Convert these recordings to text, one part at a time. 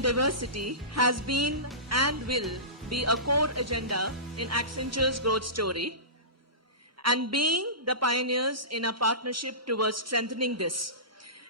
and diversity has been and will be a core agenda in Accenture's growth story, and being the pioneers in a partnership towards strengthening this.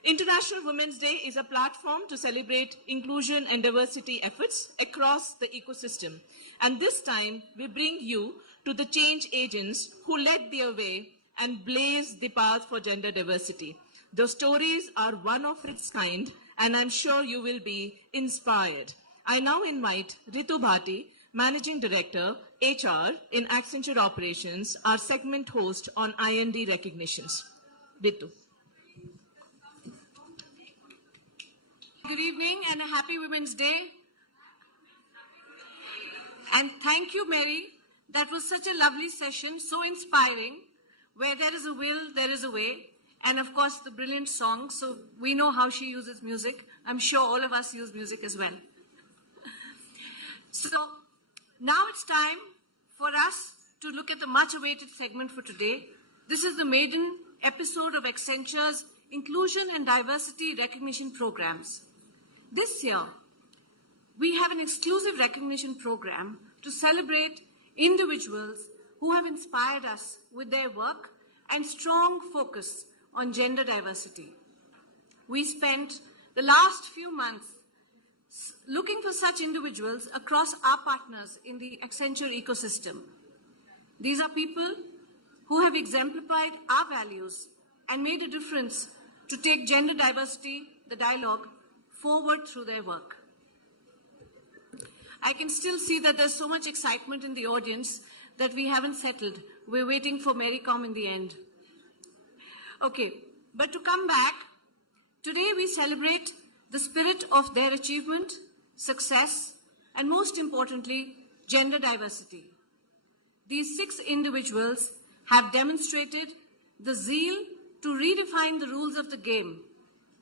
International Women's Day is a platform to celebrate inclusion and diversity efforts across the ecosystem. And this time, we bring you to the change agents who led their way and blazed the path for gender diversity. The stories are one of its kind, and I'm sure you will be inspired. I now invite Ritu Bhati, Managing Director, HR in Accenture Operations, our segment host on IND recognitions. Ritu. Good evening and a happy Women's Day. And thank you, Mary. That was such a lovely session, so inspiring. Where there is a will, there is a way. And of course, the brilliant song. So we know how she uses music. I'm sure all of us use music as well. So now it's time for us to look at the much-awaited segment for today. This is the maiden episode of Accenture's Inclusion and Diversity Recognition Programs. This year, we have an exclusive recognition program to celebrate individuals who have inspired us with their work and strong focus on gender diversity. We spent the last few months looking for such individuals across our partners in the Accenture ecosystem. These are people who have exemplified our values and made a difference to take gender diversity, the dialogue, forward through their work. I can still see that there's so much excitement in the audience that we haven't settled. We're waiting for Mary Com in the end. Okay, but to come back, today we celebrate the spirit of their achievement, success, and most importantly, gender diversity. These 6 individuals have demonstrated the zeal to redefine the rules of the game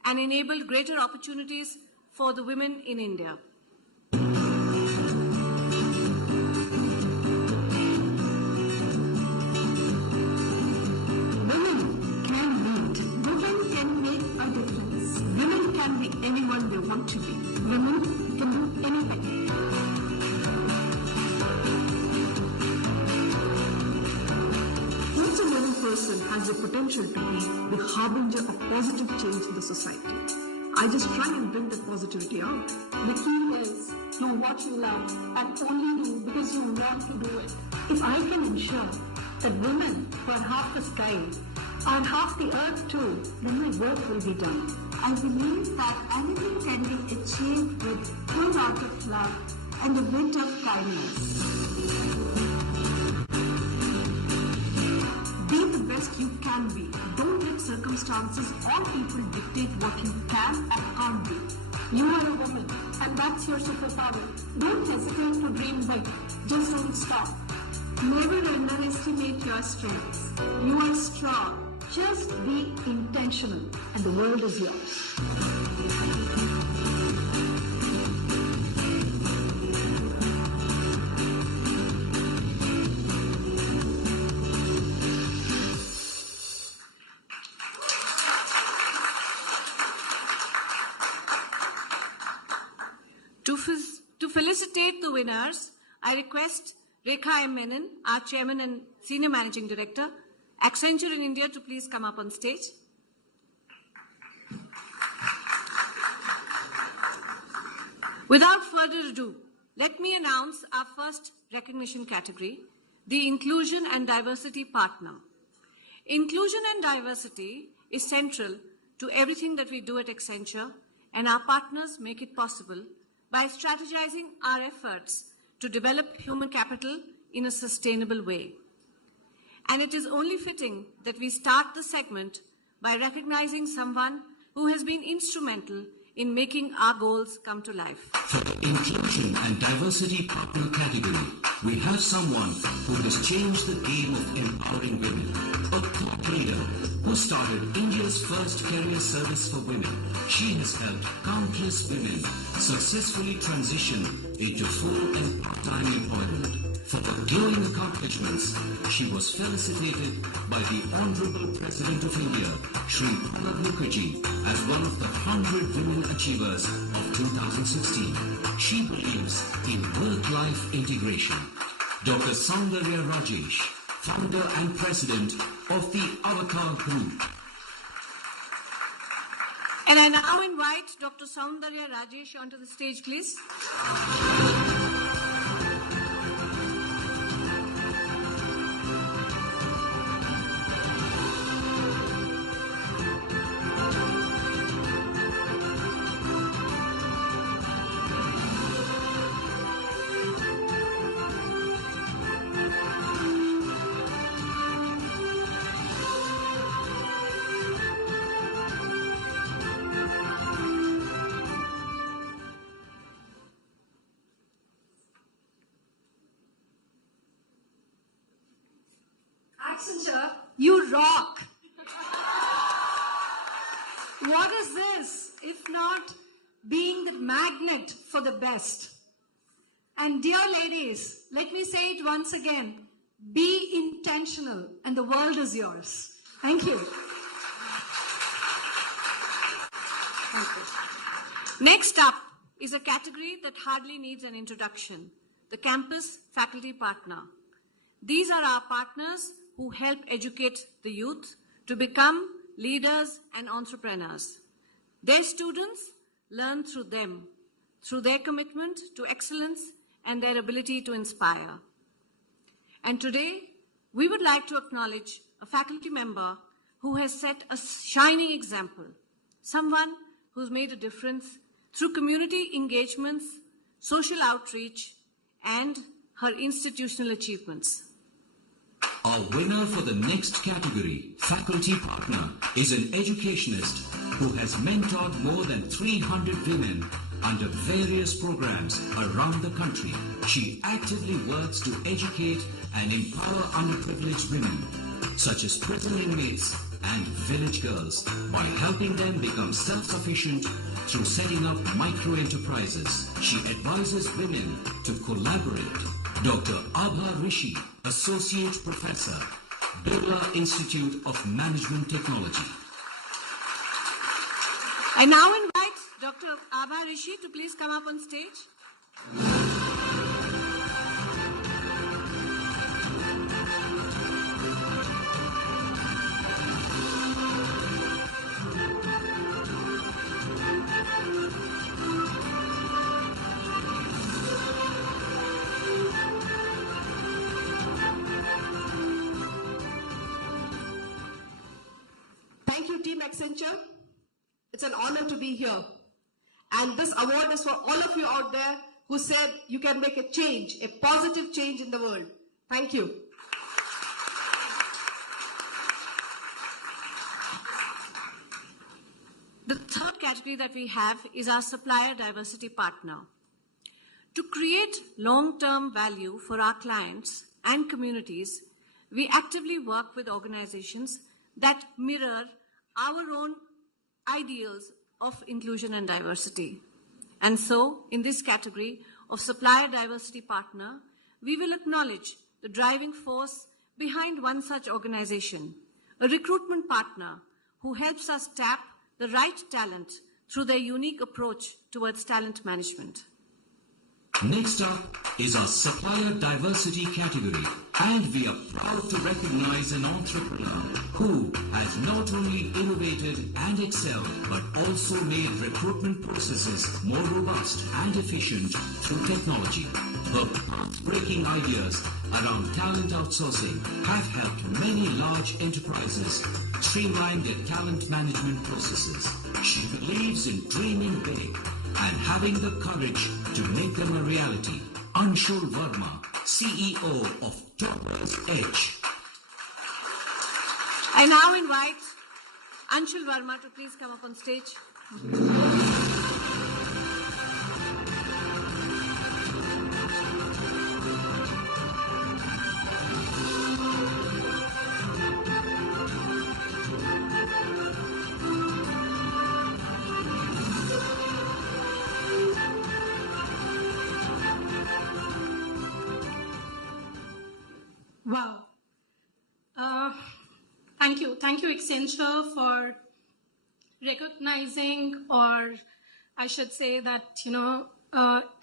and enabled greater opportunities for the women in India. Anyone they want to be. Women can do anything. Each and every person has the potential to be the harbinger of positive change in the society. I just try and bring that positivity out. The key is know what you love and only do because you want to do it. If I can ensure that women who are half the sky and half the earth too, then my work will be done. I believe that anything can be achieved with full heart of love and a bit of kindness. Be the best you can be. Don't let circumstances or people dictate what you can and can't do. You are a woman, and that's your superpower. Don't hesitate to dream big. Just don't stop. Never underestimate your strengths. You are strong. Just be intentional, and the world is yours. To felicitate the winners, I request Rekha M. Menon, our Chairman and Senior Managing Director, Accenture in India, to please come up on stage. Without further ado, let me announce our first recognition category, the Inclusion and Diversity Partner. Inclusion and diversity is central to everything that we do at Accenture, and our partners make it possible by strategizing our efforts to develop human capital in a sustainable way. And it is only fitting that we start the segment by recognizing someone who has been instrumental in making our goals come to life. For the Inclusion and Diversity Partner category, we have someone who has changed the game of empowering women. A thought leader who started India's first career service for women. She has helped countless women successfully transition into full and part-time employment. For her glowing accomplishments, she was felicitated by the Honorable President of India, Shri Pranab Mukherjee, as one of the 100 Women Achievers of 2016. She believes in work-life integration. Dr. Soundarya Rajesh, founder and president of the Avatar Group. And I now invite Dr. Soundarya Rajesh onto the stage, please. Accenture, you rock. What is this if not being the magnet for the best? And dear ladies, let me say it once again, be intentional and the world is yours. Thank you. Thank you. Next up is a category that hardly needs an introduction, the campus faculty partner. These are our partners who help educate the youth to become leaders and entrepreneurs. Their students learn through them, through their commitment to excellence and their ability to inspire. And today, we would like to acknowledge a faculty member who has set a shining example, someone who's made a difference through community engagements, social outreach, and her institutional achievements. Our winner for the next category, Faculty Partner, is an educationist who has mentored more than 300 women under various programs around the country. She actively works to educate and empower underprivileged women, such as prison inmates and village girls, by helping them become self-sufficient through setting up micro-enterprises. She advises women to collaborate. Dr. Abha Rishi, Associate Professor, Birla Institute of Management Technology. I now invite Dr. Abha Rishi to please come up on stage. Thank you, Team Accenture. It's an honor to be here. And this award is for all of you out there who said you can make a change, a positive change in the world. Thank you. The third category that we have is our supplier diversity partner. To create long-term value for our clients and communities, we actively work with organizations that mirror our own ideals of inclusion and diversity. And so, in this category of supplier diversity partner, we will acknowledge the driving force behind one such organization, a recruitment partner who helps us tap the right talent through their unique approach towards talent management. Next up is our supplier diversity category, and we are proud to recognize an entrepreneur who has not only innovated and excelled, but also made recruitment processes more robust and efficient through technology. Her path-breaking ideas around talent outsourcing have helped many large enterprises streamline their talent management processes. She believes in dreaming big and having the courage to make them a reality. Anshul Verma, CEO of Toppers Edge. I now invite Anshul Verma to please come up on stage. thank you. Thank you, Accenture, for recognizing, or I should say that,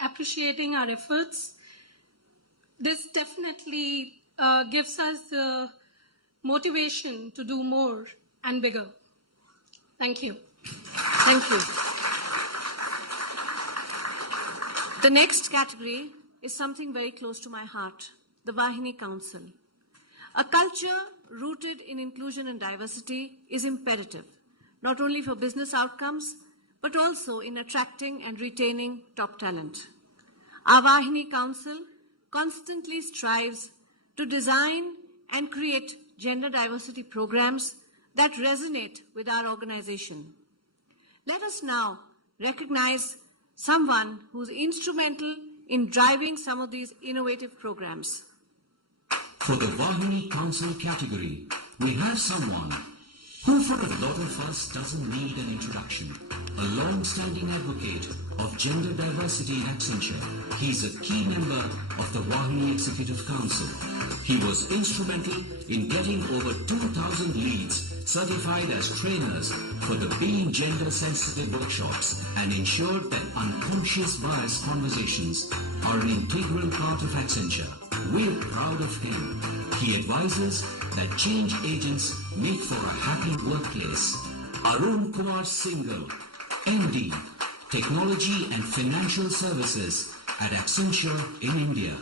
appreciating our efforts. This definitely gives us the motivation to do more and bigger. Thank you. Thank you. The next category is something very close to my heart, the Vahini Council. A culture rooted in inclusion and diversity is imperative, not only for business outcomes, but also in attracting and retaining top talent. Our Vahini Council constantly strives to design and create gender diversity programs that resonate with our organization. Let us now recognize someone who's instrumental in driving some of these innovative programs. For the Vahini Council category, we have someone who for a lot of us doesn't need an introduction, a long-standing advocate of gender diversity at Accenture. He's a key member of the Vahini Executive Council. He was instrumental in getting over 2,000 leads certified as trainers for the Being Gender Sensitive workshops and ensured that unconscious bias conversations are an integral part of Accenture. We're proud of him. He advises that change agents make for a happy workplace. Arun Kumar Singhal, MD, Technology and Financial Services at Accenture in India.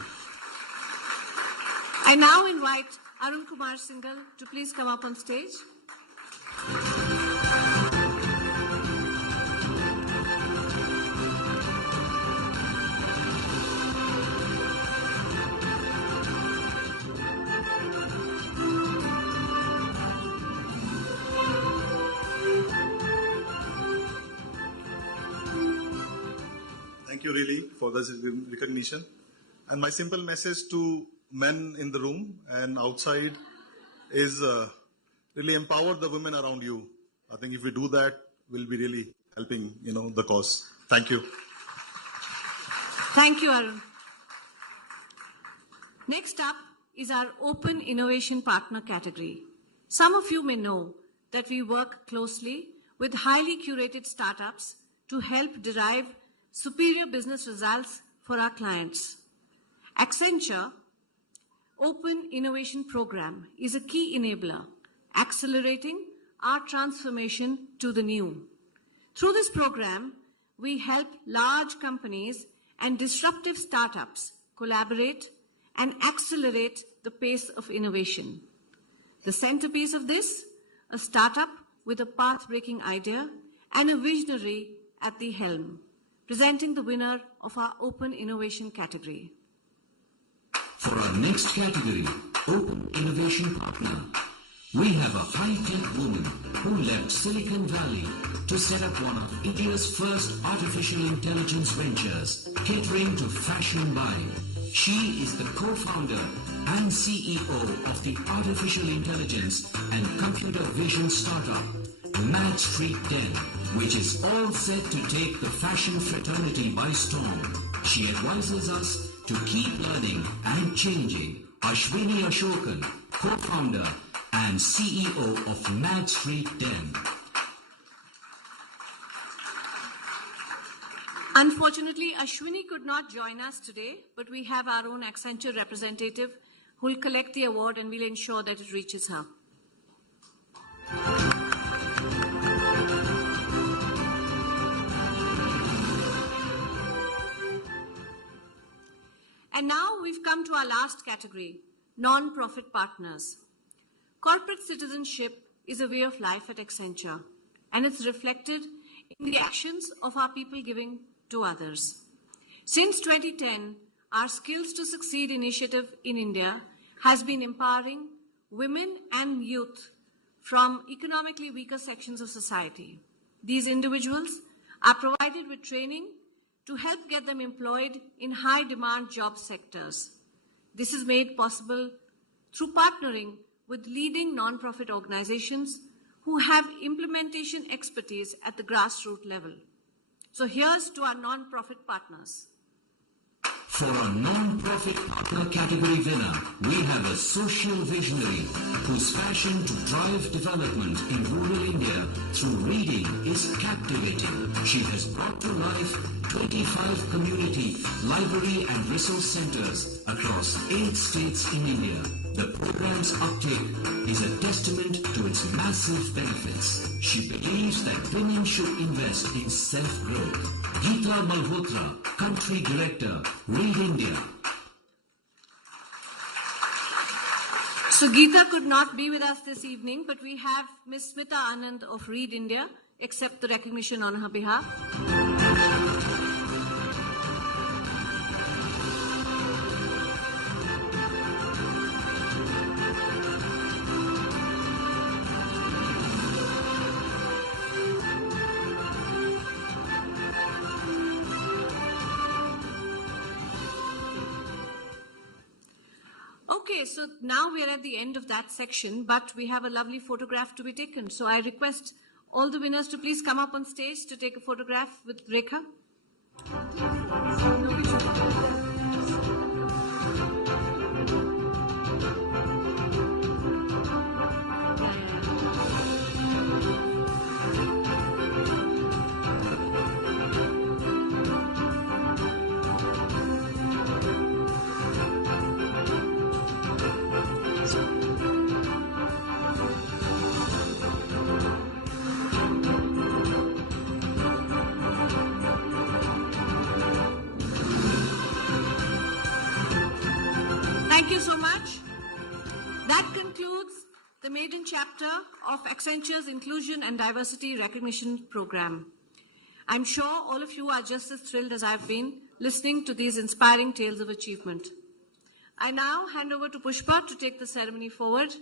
I now invite Arun Kumar Singhal to please come up on stage. Thank you really for this recognition. And my simple message to men in the room and outside is really empower the women around you. I think if we do that, we'll be really helping, the cause. Thank you. Thank you, Arun. Next up is our Open Innovation Partner category. Some of you may know that we work closely with highly curated startups to help derive superior business results for our clients. Accenture Open Innovation Program is a key enabler, accelerating our transformation to the new. Through this program, we help large companies and disruptive startups collaborate and accelerate the pace of innovation. The centerpiece of this, a startup with a path-breaking idea and a visionary at the helm, presenting the winner of our Open Innovation category. For our next category, Open Innovation Partner, we have a high-tech woman who left Silicon Valley to set up one of India's first artificial intelligence ventures, catering to fashion buying. She is the co-founder and CEO of the artificial intelligence and computer vision startup, Mad Street 10, which is all set to take the fashion fraternity by storm. She advises us to keep learning and changing. Ashwini Ashokan, co-founder and CEO of Mad Street 10. Unfortunately, Ashwini could not join us today, but we have our own Accenture representative who will collect the award and we'll ensure that it reaches her. And now we've come to our last category, non-profit partners. Corporate citizenship is a way of life at Accenture, and it's reflected in the actions of our people giving to others. Since 2010, our Skills to Succeed initiative in India has been empowering women and youth from economically weaker sections of society. These individuals are provided with training to help get them employed in high-demand job sectors. This is made possible through partnering with leading non-profit organizations who have implementation expertise at the grassroots level. So here's to our non-profit partners. For a non-profit partner category winner, we have a social visionary whose passion to drive development in rural India through reading is captivating. She has brought to life 25 community, library and resource centers across 8 states in India. The program's uptake is a testament to its massive benefits. She believes that women should invest in self-growth. Geeta Malhotra, Country Director, Read India. So Geeta could not be with us this evening, but we have Ms. Smita Anand of Read India accept the recognition on her behalf. Okay, so now we are at the end of that section, but we have a lovely photograph to be taken. So I request all the winners to please come up on stage to take a photograph with Rekha. Thank you so much. That concludes the maiden chapter of Accenture's Inclusion and Diversity Recognition Program. I'm sure all of you are just as thrilled as I've been listening to these inspiring tales of achievement. I now hand over to Pushpa to take the ceremony forward.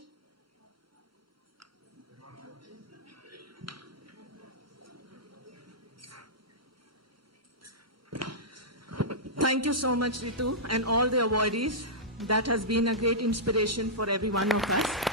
Thank you so much, Ritu, and all the awardees. That has been a great inspiration for every one of us.